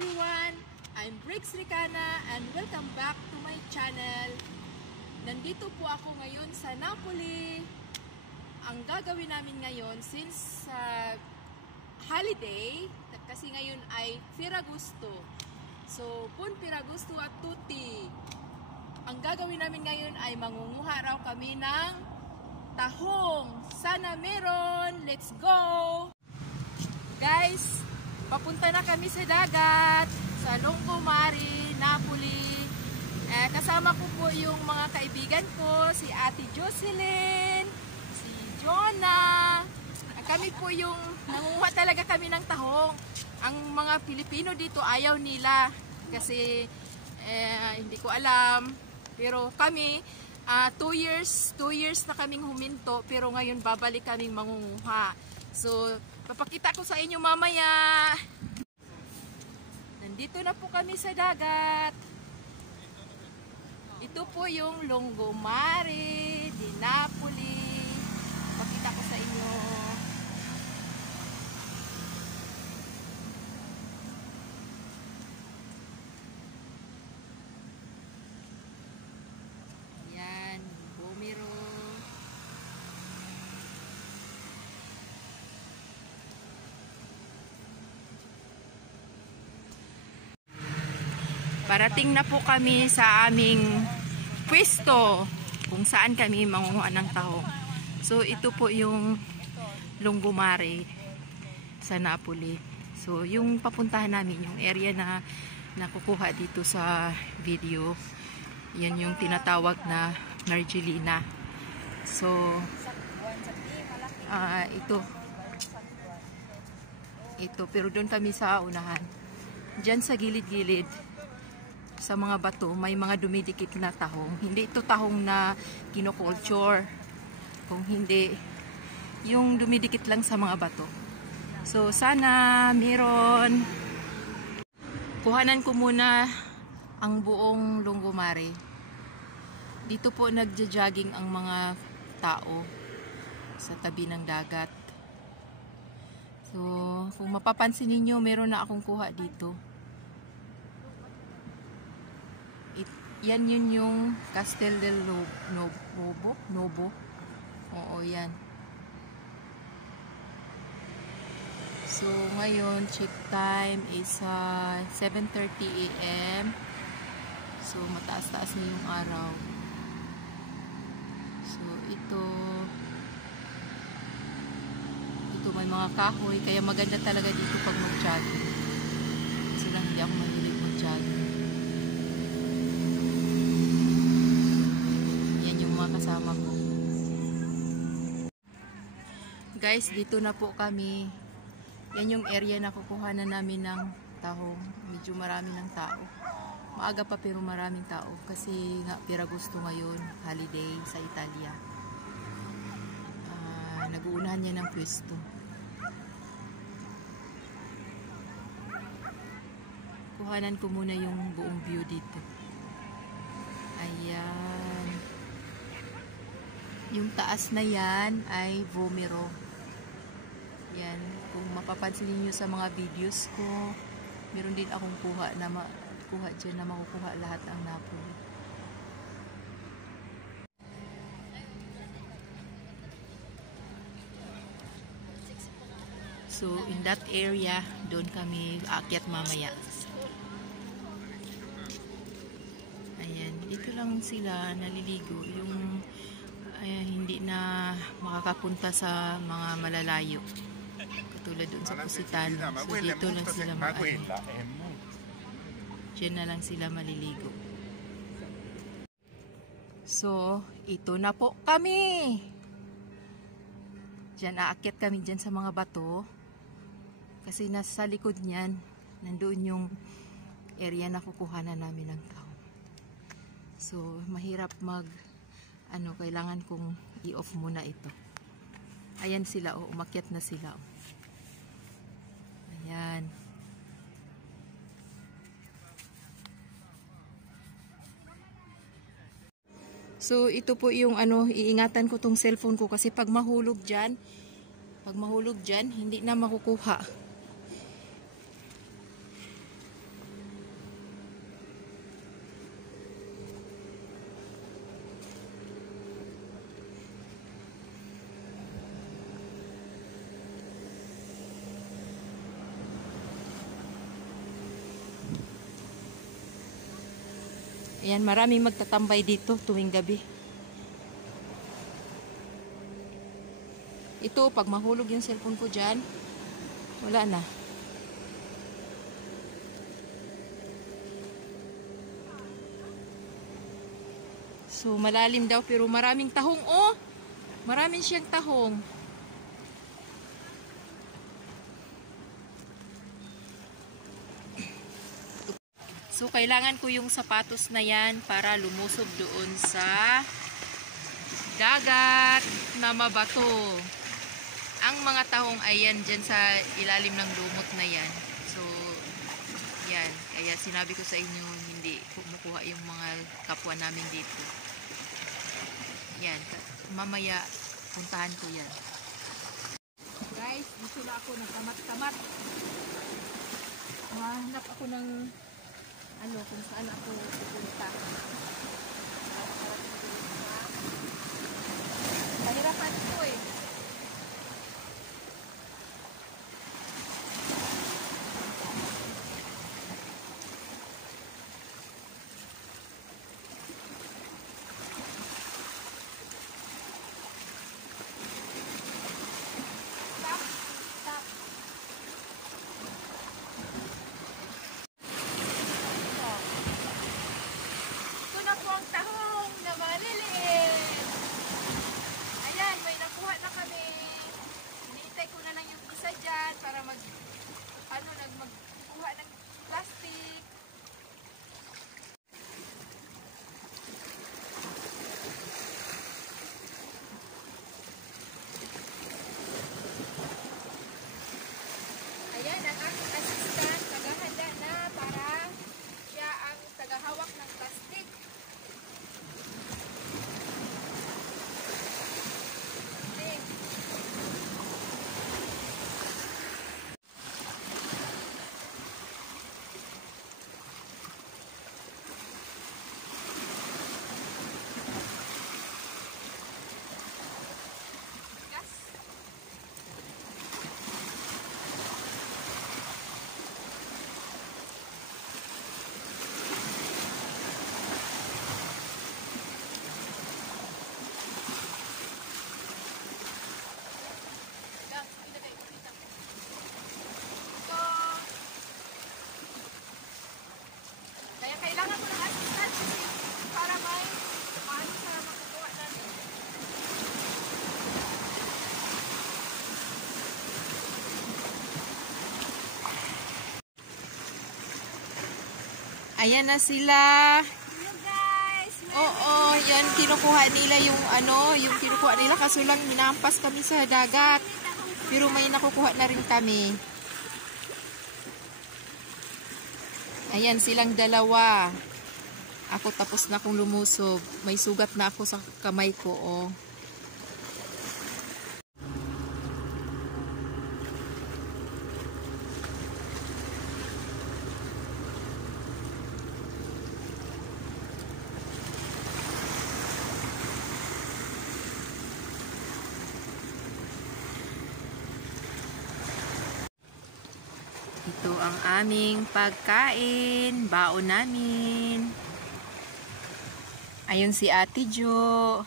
everyone! I'm Briggs Ricana and welcome back to my channel. Nandito po ako ngayon sa Napoli. Ang gagawin namin ngayon since holiday, kasi ngayon ay Ferragosto. So, Buon Ferragosto at tutti. Ang gagawin namin ngayon ay mangunguha raw kami ng tahong. Sana meron! Let's go! Guys, papunta na kami sa dagat, sa Lungomare, Napoli. Kasama ko po yung mga kaibigan ko, si Ate Jocelyn, si Jonah. Kami po yung nangunguha talaga kami ng tahong. Ang mga Pilipino dito ayaw nila kasi hindi ko alam. Pero kami, 2 years na kaming huminto, pero ngayon babalik kaming mangunguha. So, papakita ko sa inyo mamaya. Nandito na po kami sa dagat. Ito po yung Lungomare di Napoli. Papakita ko sa inyo. Ayan, Vomero. Parating na po kami sa aming pwesto kung saan kami mangunguha ng tahong. So ito po yung Lungomare sa Napoli. So yung papuntahan namin, yung area na nakukuha dito sa video, yan yung tinatawag na Margellina. So ito pero doon kami sa unahan. Diyan sa gilid-gilid sa mga bato, may mga dumidikit na tahong. Hindi ito tahong na kinoculture. Kung hindi, yung dumidikit lang sa mga bato. So, sana meron. Kuhanan ko muna ang buong Lungomare. Dito po nagja-jogging ang mga tao sa tabi ng dagat. So, kung mapapansin niyo, meron na akong kuha dito. Yan yun yung Castel del Novo. Oo, yan. So, ngayon, check time is 7:30 AM. So, mataas-taas na yung araw. So, ito may mga kahoy. Kaya maganda talaga dito pag mag-jogging. Kasi lang hindi ako mahilig mag-jogging. Kasama ko. Guys, dito na po kami. Yan yung area na kukuhanan namin ng tahong. Medyo marami ng tao. Maaga pa pero maraming tao kasi nga Ferragosto ngayon, holiday sa Italia. Nag-uunahan niya ng pwesto. Kuhanan ko muna yung buong view dito. Ayan. Yung taas na yan ay Vomero. Yan. Kung mapapansin niyo sa mga videos ko, meron din akong kuha dyan na makukuha lahat ang Napoli. So, in that area, doon kami aakyat mamaya. Ayan. Dito lang sila naliligo. Yung hindi na makakapunta sa mga malalayo katulad doon sa Positano. So dito lang sila diyan na lang sila maliligo. So ito na po kami, diyan aakyat kami diyan sa mga bato kasi nasa likod niyan nandoon yung area na kukuhanan namin ng tao. So mahirap kailangan kong i-off muna ito. Ayan sila, umakyat na sila. Ayan. So, ito po yung iingatan ko tong cellphone ko kasi pag mahulog dyan, hindi na makukuha. Ayan, maraming magtatambay dito tuwing gabi. Ito, pag mahulog yung cellphone ko dyan, wala na. So, malalim daw pero maraming tahong. Oh! Maraming siyang tahong. So, kailangan ko yung sapatos na yan para lumusob doon sa dagat na mabato. Ang mga tahong ay yan dyan sa ilalim ng lumot na yan. So, yan. Kaya sinabi ko sa inyo, hindi kumukuha yung mga kapwa namin dito. Yan. Mamaya, puntahan ko yan. Guys, dito na ako nagkamat-kamat. Mahanap ako ng kung saan ako pupunta. Mahirapan ito eh. Para magkuha ng plastic. Ayan, ang aking assistant naghahanda na para siya ang tagahawak ng plastic. Ayan na sila. Hello guys. Oo, yan kinukuha nila yung kinukuha nila kaso lang minampas kami sa dagat. Pero may nakukuha na rin kami. Ayan silang dalawa. Ako tapos na akong lumusob. May sugat na ako sa kamay ko, oh. Ito ang aming pagkain, baon namin. Ayun si Ate Jo.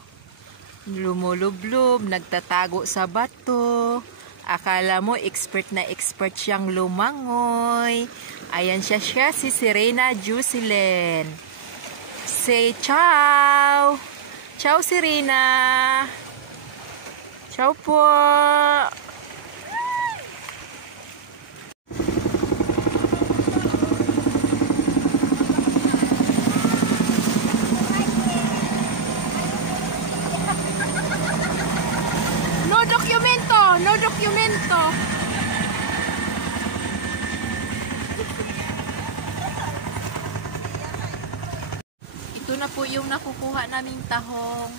Lumulublob, nagtatago sa bato. Akala mo expert na expert siyang lumangoy. Ayan siya si Serena Jusilin. Say ciao! Ciao Serena! Ciao po! No documento. Ito na po yung nakukuha naming tahong.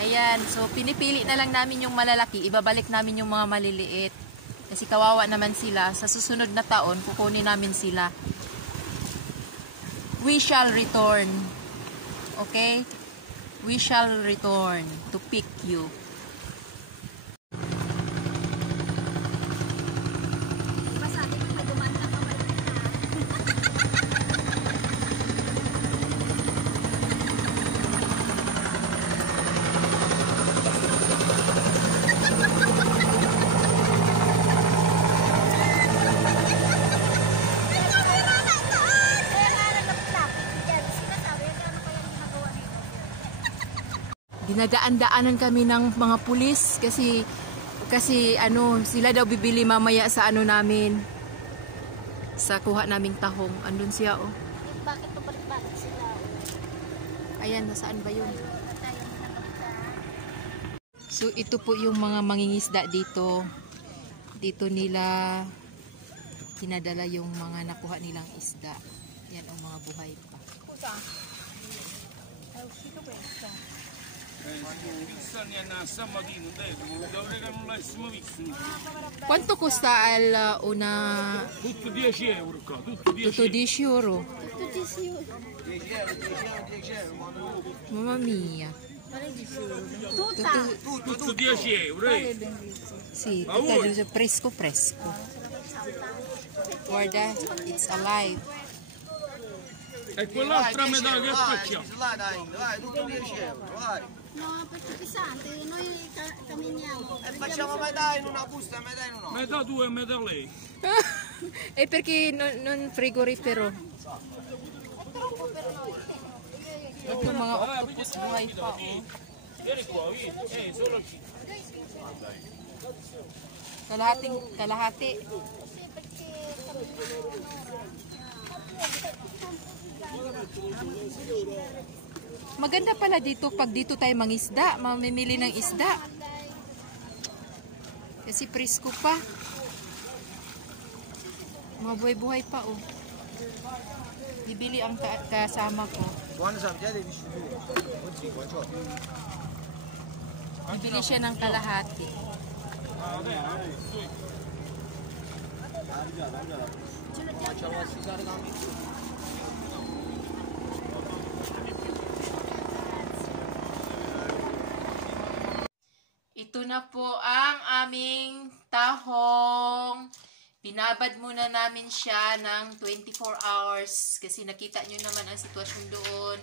Ayan, so pinipili na lang namin yung malalaki, ibabalik namin yung mga maliliit. Kasi kawawa naman sila. Sa susunod na taon, kukunin namin sila. We shall return. Okay? We shall return to pick you. dinadaan-daanan kami ng mga pulis kasi ano, sila daw bibili mamaya sa ano namin, sa kuha naming tahong. Andun siya, oh. Bakit pabalik-balik sila? Ayan, nasaan ba yun? So, ito po yung mga mangingisda dito. Dito nila kinadala yung mga nakuha nilang isda. Yan ang mga buhay pa. Quanto costa una? Tutto 10 euro qua, tutto 10 Tutto 10 euro. Mamma mia. tutto 10 euro. Sì, tutto fresco fresco. Guarda, it's alive. E quell'altra metà che facciamo? Vai, tutto 10 euro, vai. No, perché pesante, noi camminiamo. Facciamo metà in una busta e metà in un'altra. Metà tu e metà lei. Eh perché non frigorifero. Ito mga octopus buhay pa, oh. Vieni qua, vieni. Solo qui. Kalahati. Maganda pala dito pag dito tayo mangisda, mamimili ng isda. Kasi presko pa. Mga buhay-buhay pa, oh. Bibili ang kasama ko. Bibili siya ng kalahati. Ito na po ang aming tahong. Binabad muna namin siya ng 24 hours kasi nakita nyo naman ang sitwasyon doon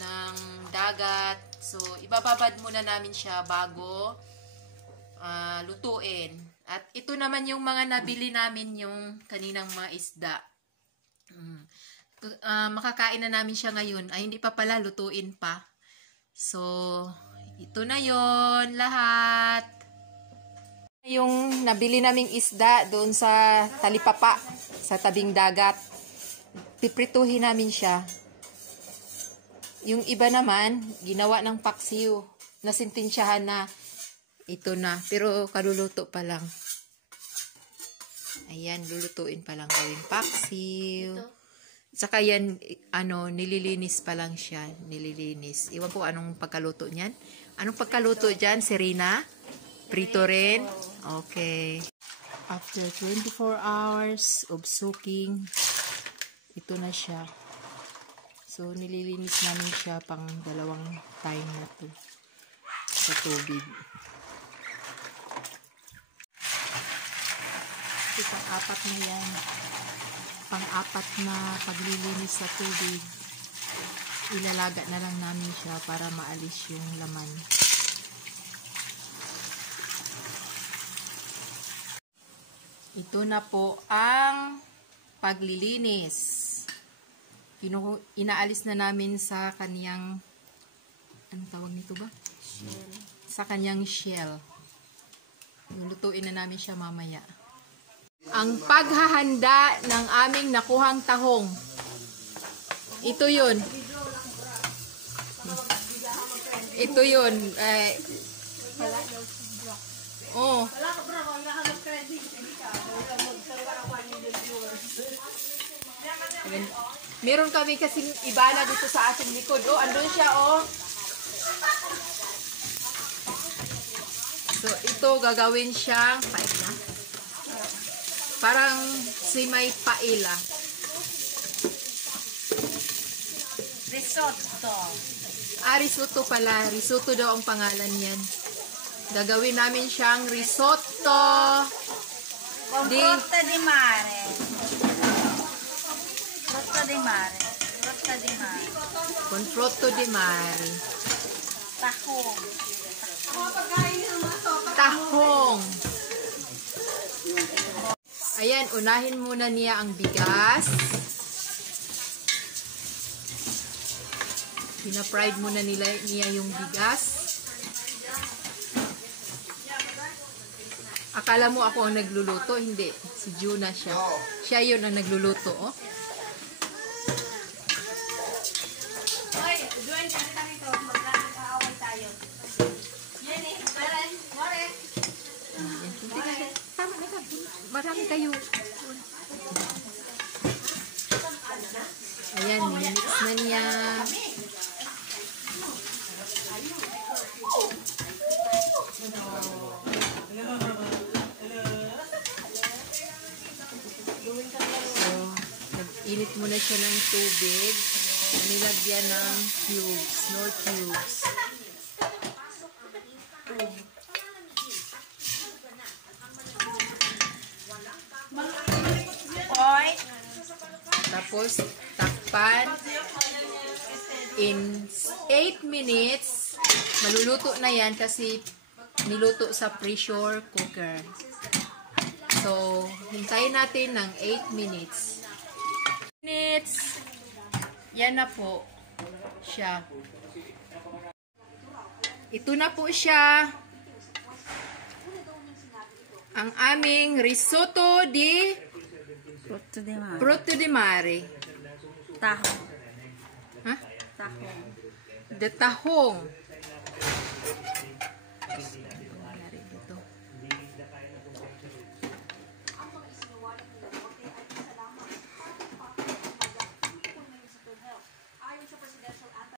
ng dagat. So, ibababad muna namin siya bago lutuin. At ito naman yung mga nabili namin yung kaninang mga isda. Makakain na namin siya ngayon. Ay, hindi pa pala, lutuin pa. So, ito na yon lahat. Yung nabili naming isda doon sa talipapa, sa tabing dagat. Piprituhin namin siya. Yung iba naman, ginawa ng paksiw. Nasintensyahan na. Ito na. Pero kaluluto pa lang. Ayan, lulutuin pa lang gawing paksiw. Saka yan, nililinis pa lang siya. Nililinis. Iwan ko anong pagkaluto niyan. Anong pagkaluto dyan, Serena? Prito rin? Okay. After 24 hours of soaking, ito na siya. So, nililinis namin siya pang 2 time na to sa tubig. Ito, pang-4 na yan. Pang-4 na paglilinis sa tubig. Ilalaga na lang namin siya para maalis yung laman. Ito na po ang paglilinis. Inaalis na namin sa kaniyang, anong tawag nito ba? Shell. Sa kaniyang shell. Lulutuin na namin siya mamaya. Ang paghahanda ng aming nakuhang tahong. Ito yun. Ito yun. Oh. Meron kami kasing ibana dito sa ating likod. Oh, andun siya, oh. So, ito gagawin siyang pait na. Parang si may paila. Risotto. Risotto pala. Risotto daw ang pangalan yan. Gagawin namin siyang risotto. Con frutta di mare. Frutta di mare. Frutta di mare. Con frutto di mare. Tahong. Tahong. Ayan, unahin muna niya ang bigas. Pina-fried muna niya yung bigas. Akala mo ako ang nagluluto? Hindi. Si Juna siya. Siya yun ang nagluluto, oh. Oy, join ka kami to. Magkakaaway tayo. Yan eh. More. Tama na ka. Marami kayo. Ayan, minix na niya. Init muna siya ng tubig na nilagyan ng cubes, nor cubes. Oy. Tapos, takpan. In 8 minutes, maluluto na yan kasi niluto sa pressure cooker. So, hintayin natin ng 8 minutes. Yan na po siya. Ito na po siya. Ang aming risotto di frutto di mare. Tahong. Ha? Tahong. De tahong.